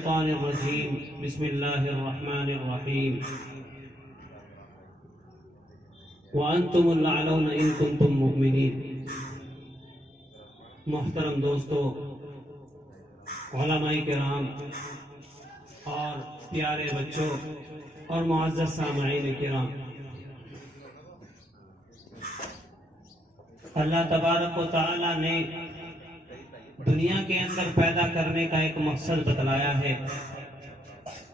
الشيطان الرجيم بسم الله الرحمن الرحيم وأنتم الأعلون إن كنتم مؤمنين۔ محترم دوستو، علماء کرام اور پیارے بچوں اور معزز سامعین کرام، اللہ تبارک و تعالی نے دنیا کے اندر پیدا کرنے کا ایک مقصد بتلایا ہے،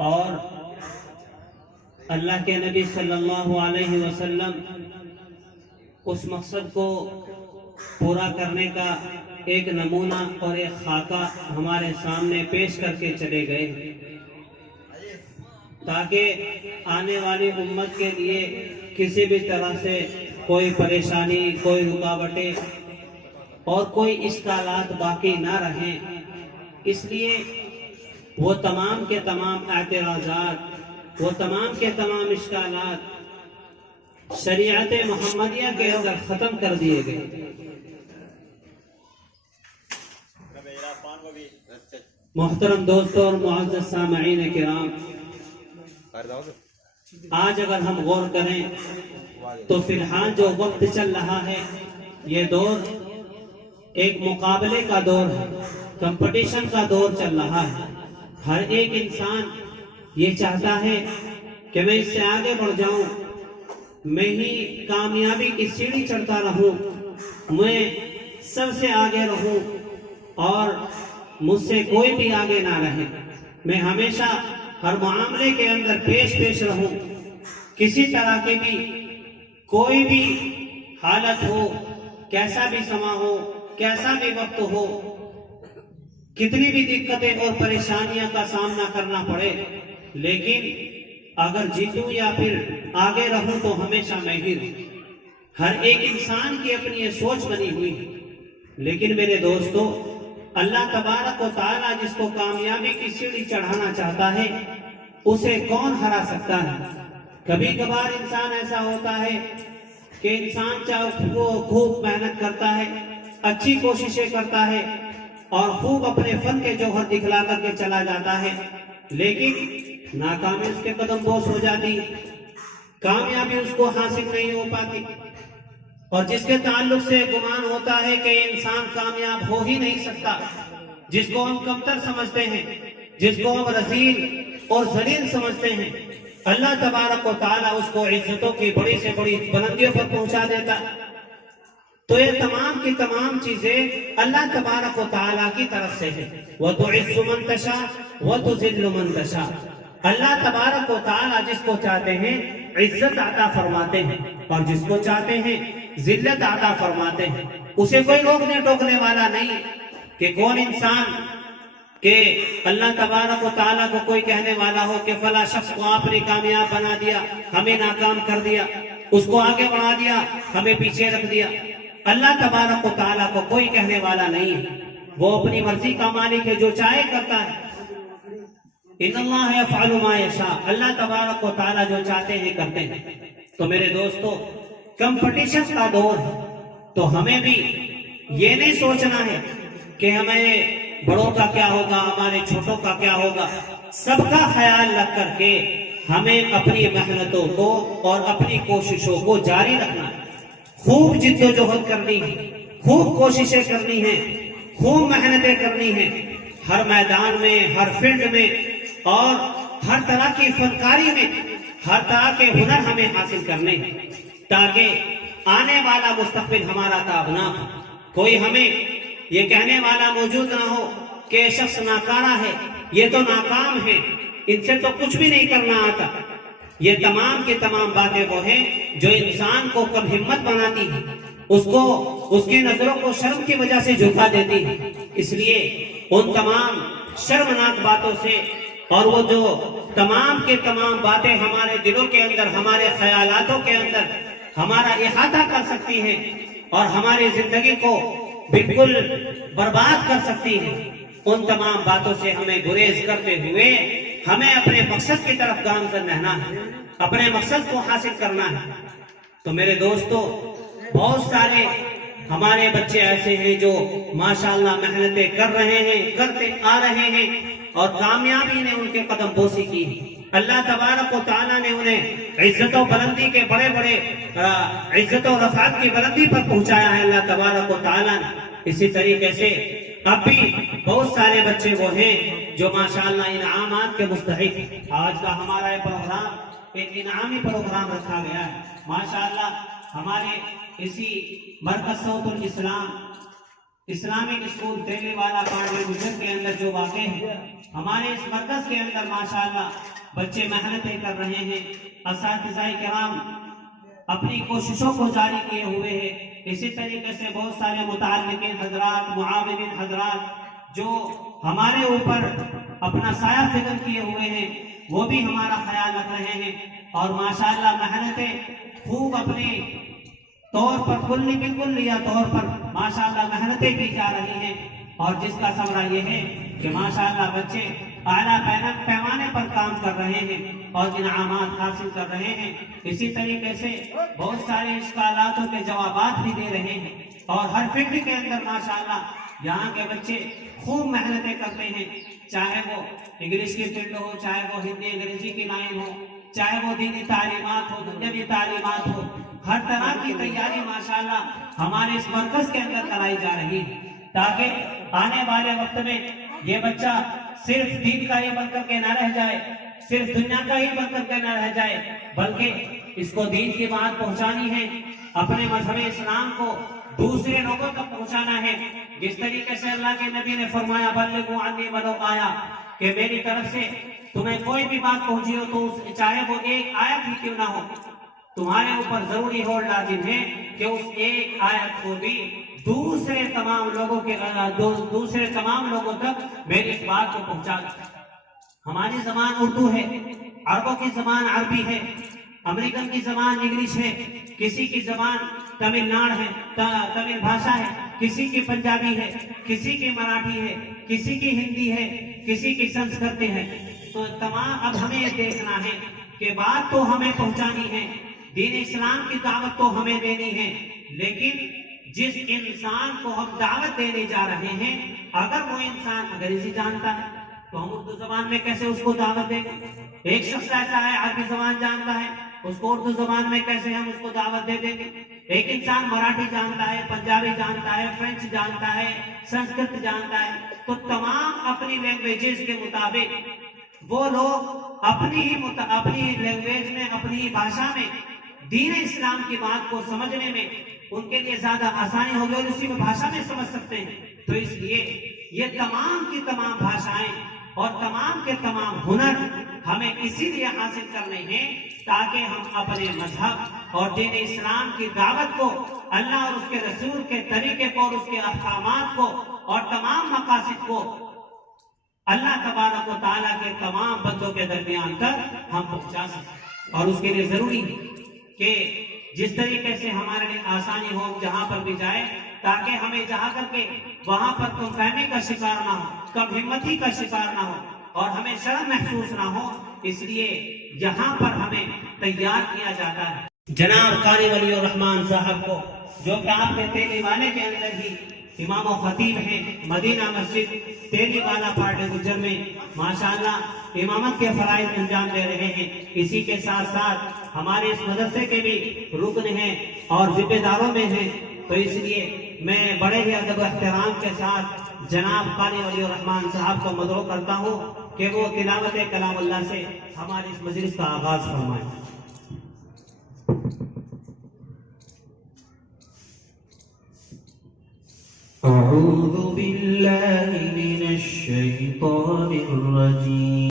اور اللہ کے نبی صلی اللہ علیہ وسلم اس مقصد کو پورا کرنے کا ایک نمونہ اور ایک خاکہ ہمارے سامنے پیش کر کے چلے گئے، تاکہ آنے والی امت کے لیے کسی بھی طرح سے کوئی پریشانی، کوئی رکاوٹیں اور کوئی اشکالات باقی نہ رہیں۔ اس لیے وہ تمام کے تمام اعتراضات، وہ تمام کے تمام اشکالات شریعت محمدیہ کے اندر ختم کر دیے گئے۔ محترم دوستوں اور معزز سامعین کرام، آج اگر ہم غور کریں تو فی الحال جو وقت چل رہا ہے، یہ دور ایک مقابلے کا دور ہے، کمپٹیشن کا دور چل رہا ہے۔ ہر ایک انسان یہ چاہتا ہے کہ میں اس سے آگے بڑھ جاؤں، میں ہی کامیابی کی سیڑھی چڑھتا رہوں، میں سب سے آگے رہوں اور مجھ سے کوئی بھی آگے نہ رہے، میں ہمیشہ ہر معاملے کے اندر پیش رہوں، کسی طرح کی بھی کوئی بھی حالت ہو، کیسا بھی سما ہو، کیسا بھی وقت ہو، کتنی بھی دقتیں اور پریشانیاں کا سامنا کرنا پڑے، لیکن اگر جیتوں یا پھر آگے رہوں تو ہمیشہ میں ہی رہوں۔ ہر ایک انسان کی اپنی یہ سوچ بنی ہوئی ہے، لیکن میرے دوستو، اللہ تبارک و تعالی جس کو کامیابی کی سیڑھی چڑھانا چاہتا ہے، اسے کون ہرا سکتا ہے؟ کبھی کبھار انسان ایسا ہوتا ہے کہ انسان خوب محنت کرتا ہے، اچھی کوششیں کرتا ہے اور خوب اپنے فن کے جوہر دکھلا کر کے چلا جاتا ہے، لیکن ناکامی اس کے قدم بوس ہو جاتی ہے، کامیابی اس کو حاصل نہیں ہو پاتی، اور جس کے تعلق سے گمان ہوتا ہے کہ انسان کامیاب ہو ہی نہیں سکتا، جس کو ہم کمتر سمجھتے ہیں، جس کو ہم رذیل اور ذلیل سمجھتے ہیں، اللہ تبارک و تعالی اس کو عزتوں کی بڑی سے بڑی بلندیوں پر پہنچا دیتا ہے۔ تو یہ تمام کی تمام چیزیں اللہ تبارک و تعالی کی طرف سے ہیں۔ وَتُعِزُّ مَن تَشَاءُ وَتُذِلُّ مَن تَشَاءُ۔ اللہ تبارک و تعالی جس کو چاہتے ہیں عزت عطا فرماتے ہیں، اور جس کو چاہتے ہیں ذلت عطا فرماتے ہیں۔ اسے کوئی روکنے ٹوکنے والا نہیں کہ کون انسان کہ اللہ تبارک و تعالیٰ کو کوئی کہنے والا ہو کہ فلاں شخص کو آپ نے کامیاب بنا دیا، ہمیں ناکام کر دیا، اس کو آگے بڑھا دیا، ہمیں پیچھے رکھ دیا۔ اللہ تبارک و تعالیٰ کو کوئی کہنے والا نہیں ہے، وہ اپنی مرضی کا مالک ہے، جو چاہے کرتا ہے۔ ان اللہ یفعل ما یشاء، اللہ تبارک و تعالیٰ جو چاہتے ہیں کرتے ہیں۔ تو میرے دوستو، کمپٹیشن کا دور ہے، تو ہمیں بھی یہ نہیں سوچنا ہے کہ ہمیں بڑوں کا کیا ہوگا، ہمارے چھوٹوں کا کیا ہوگا، سب کا خیال رکھ کر کے ہمیں اپنی محنتوں کو اور اپنی کوششوں کو جاری رکھنا ہے، خوب جد و جہد کرنی ہے، خوب کوششیں کرنی ہیں، خوب محنتیں کرنی ہیں، ہر میدان میں، ہر فیلڈ میں اور ہر طرح کی فنکاری میں، ہر طرح کے ہنر ہمیں حاصل کرنے ہیں، تاکہ آنے والا مستقبل ہمارا تابناک ہو۔ کوئی ہمیں یہ کہنے والا موجود نہ ہو کہ یہ شخص ناکارہ ہے، یہ تو ناکام ہے، ان سے تو کچھ بھی نہیں کرنا آتا۔ یہ تمام کی تمام باتیں وہ ہیں جو انسان کو کم ہمت بناتی ہیں، اس کی نظروں کو شرم کی وجہ سے جھکا دیتی ہیں۔ اس لیے ان تمام شرمناک باتوں سے اور وہ جو تمام کے تمام باتیں ہمارے دلوں کے اندر، ہمارے خیالاتوں کے اندر ہمارا احاطہ کر سکتی ہیں اور ہماری زندگی کو بالکل برباد کر سکتی ہیں، ان تمام باتوں سے ہمیں گریز کرتے ہوئے ہمیں اپنے مقصد کی طرف گامزن رہنا ہے، اپنے مقصد کو حاصل کرنا ہے۔ تو میرے دوستو، بہت سارے ہمارے بچے ایسے ہیں جو ماشاءاللہ محنتیں کر رہے ہیں، کرتے آ رہے ہیں اور کامیابی نے ان کے قدم بوسی کی۔ اللہ تبارک و تعالیٰ نے انہیں عزت و بلندی کے بڑے بڑے عزت و رفعت کی بلندی پر پہنچایا ہے اللہ تبارک و تعالیٰ نے۔ اسی طریقے سے اب بھی بہت سارے بچے وہ ہیں جو ماشاءاللہ انعامات کے مستحق ہیں۔ آج کا ہمارا یہ پروگرام ایک انعامی پروگرام رکھا گیا ہے۔ ماشاءاللہ ہمارے اسی مرکز صوت الاسلام اسلامک اسکول تیلی والا پانڈے گجر کے اندر جو واقع ہے، ہمارے اس مرکز کے اندر ماشاءاللہ بچے محنتیں کر رہے ہیں، اساتذہ کرام اپنی کوششوں کو جاری کیے ہوئے ہیں۔ اسی طریقے سے بہت سارے متعلقین حضرات، معاونین حضرات جو ہمارے اوپر اپنا سایہ فکر کیے ہوئے ہیں، وہ بھی ہمارا خیال رکھ رہے ہیں اور ماشاءاللہ محنتیں خوب اپنے طور پر بالکل لیا طور پر ماشاءاللہ محنتیں کی جا رہی ہیں، اور جس کا ثمرہ یہ ہے کہ ماشاءاللہ بچے اعلیٰ پیمانے پر کام کر رہے ہیں اور انعامات حاصل کر رہے ہیں۔ اسی طریقے سے بہت سارے اشکالاتوں کے جوابات بھی دے رہے ہیں، اور ہر فیلڈ کے اندر ماشاءاللہ یہاں کے بچے خوب محنتیں کرتے ہیں، چاہے وہ انگلش کی فیلڈ ہو، چاہے وہ ہندی انگریزی کی لائن ہو، چاہے وہ دینی تعلیمات ہو، دنیاوی تعلیمات ہو، ہر طرح کی تیاری ماشاءاللہ ہمارے اس مرکز کے اندر کرائی جا رہی ہے، تاکہ آنے والے وقت میں یہ بچہ صرف دین کا ہی بن کر کے نہ رہ جائے، صرف دنیا کا ہی بن کر کے نہ رہ جائے، بلکہ اس کو دین کی بات پہنچانی ہے، اپنے مذہب اسلام کو دوسرے لوگوں تک پہنچانا ہے۔ جس طریقے سے اللہ کے نبی نے فرمایا بلغوا عنی ولو آیا، کہ میری طرف سے تمہیں کوئی بھی بات پہنچی ہو تو چاہے وہ ایک آیت ہی کیوں نہ ہو، تمہارے اوپر ضروری اور لازم ہے کہ اس ایک آیت کو بھی دوسرے تمام لوگوں تک میری اس بات کو پہنچا دیں۔ ہماری زبان اردو ہے، عربوں کی زبان عربی ہے، امریکن کی زبان انگلش ہے، کسی کی زبان تمل ناڈ ہے، تمل بھاشا ہے، کسی کی پنجابی ہے، کسی کی مراٹھی ہے، کسی کی ہندی ہے، کسی کی سنسکرت ہے۔ تو تمام اب ہمیں یہ دیکھنا ہے کہ بات تو ہمیں پہنچانی ہے، دین اسلام کی دعوت تو ہمیں دینی ہے، لیکن جس انسان کو ہم دعوت دینے جا رہے ہیں اگر وہ انسان انگریزی جانتا ہے تو ہم اردو زبان میں کیسے اس کو دعوت دیں گے؟ ایک شخص ایسا ہے عربی زبان جانتا ہے، اس کو اردو زبان میں کیسے ہم اس کو دعوت دے دیں گے؟ ایک انسان مراٹھی جانتا ہے، پنجابی جانتا ہے، فرینچ جانتا ہے، سنسکرت جانتا ہے، تو تمام اپنی لینگویجز کے مطابق وہ لوگ اپنی لینگویج میں، اپنی بھاشا میں دین اسلام کی بات کو سمجھنے میں ان کے لیے زیادہ آسانی ہوگی اور اسی میں بھاشا میں سمجھ سکتے ہیں۔ تو اس لیے یہ تمام کی تمام بھاشائیں اور تمام کے تمام ہنر ہمیں اسی لیے حاصل کرنے ہیں تاکہ ہم اپنے مذہب اور دین اسلام کی دعوت کو، اللہ اور اس کے رسول کے طریقے کو اور اس کے احکامات کو اور تمام مقاصد کو اللہ تبارک و تعالیٰ کے تمام بندوں کے درمیان تک ہم پہنچا سکیں۔ اور اس کے لیے ضروری ہے کہ جس طریقے سے ہمارے لیے آسانی ہو جہاں پر بھی جائے، تاکہ ہمیں جہاں کر کے وہاں پر کم فہمی کا شکار نہ ہو، کم ہمتی کا شکار نہ ہو اور ہمیں شرم محسوس نہ ہو، اس لیے یہاں پر ہمیں تیار کیا جاتا ہے۔ جناب قاری ولی الرحمان صاحب کو، جو کہ آپ کے تیلی والے کے اندر ہی امام و خطیب ہیں، مدینہ مسجد تیلی والا پارٹ گجر میں ماشاءاللہ امامت کے فرائض انجام دے رہے ہیں، اسی کے ساتھ ساتھ ہمارے اس مدرسے کے بھی رکن ہیں اور ذمہ داروں میں ہیں۔ تو اس لیے میں بڑے ہی ادب و احترام کے ساتھ جناب قاری ولی الرحمان صاحب کو مدعو کرتا ہوں کہ وہ تلاوت کلام اللہ سے ہماری اس مجلس کا آغاز فرمائیں۔ اعوذ باللہ من الشیطان الرجیم۔